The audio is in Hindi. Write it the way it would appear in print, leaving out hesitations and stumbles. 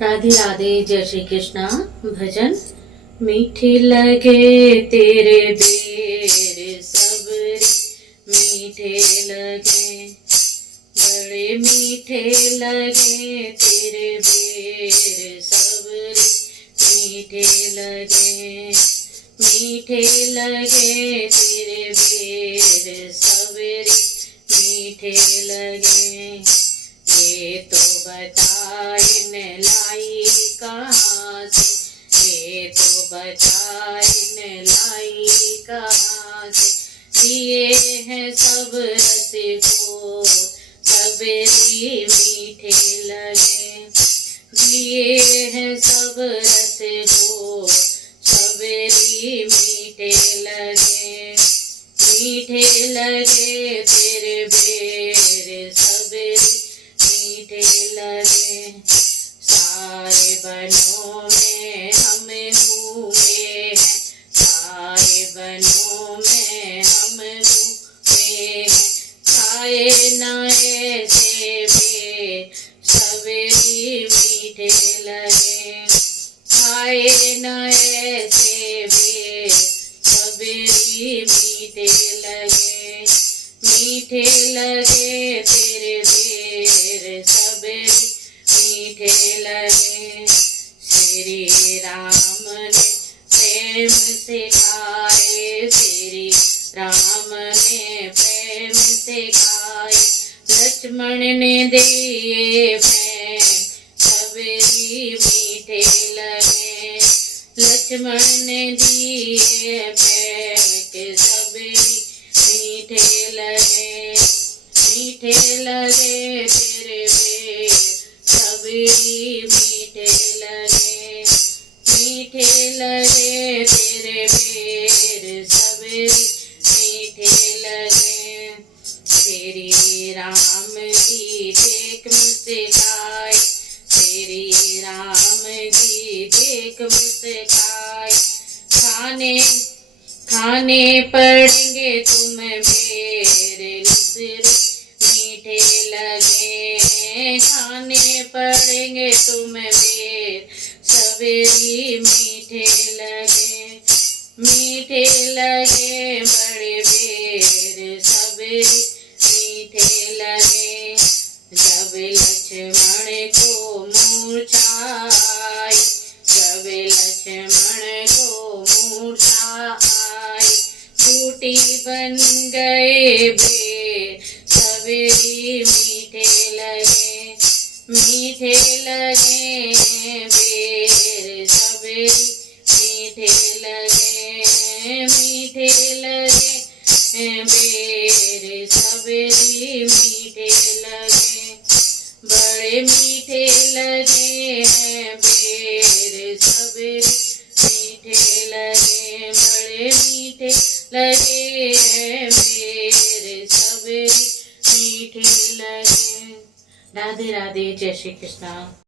राधे राधे, जय श्री कृष्णा। भजन। मीठे लगे तेरे बेर सबरी, मीठे लगे, बड़े मीठे लगे तेरे बेर सबरी, मीठे लगे, मीठे लगे तेरे बेर सबरी, मीठे लगे। ये तो बताए न लाई कहाँ से, ये तो बताए न लाई कहाँ से, दिए हैं सब रस को सबरी मीठे लगे, दिए हैं सब रस को सबरी मीठे लगे, मीठे लगे तेरे बेर सबरी, मीठे लगे। सारे बनों में हम हुए हैं, सारे बनों में हम हुए हैं, खाए न ऐसे बे सबरी मीठे लगे, खाए न ऐसे बे सबरी मीठे लगे, मीठे लगे तेरे बेर सबरी, मीठे लगे। श्री राम ने प्रेम सिखाए, श्री राम ने प्रेम सिखाए, लक्ष्मण ने दिए प्रेम सबरी मीठे लगे, लक्ष्मण ने दिए प्रेम के सबरी मीठे लगे, मीठे लगे तेरे बेर सबरी मीठे लगे, मीठे लगे तेरे बेर सबरी मीठे लगे। श्री राम जी देख मुझसे खाए, श्री राम जी देख मुझसे खाए, खाने पड़ेंगे तुम मेरे लुसरे मीठे लगे, खाने पड़ेंगे तुम मेरे सबरी मीठे लगे, मीठे लगे बड़े बेर सबरी मीठे लगे। जब लक्ष्मण को मूर्छा आई, जब लक्ष्मण को मूर्छा आई, टूटी बन गए बेर सबरी मीठे लगे, मीठे लगे बेर सबरी मीठे लगे, मीठे लगे बेर सबरी मीठे लगे, बड़े मीठे लगे हैं बेर सबरी मीठे लगे, बड़े मीठे लगे हैं बेर सबरी मीठे लगे। राधे राधे, जय श्री कृष्णा।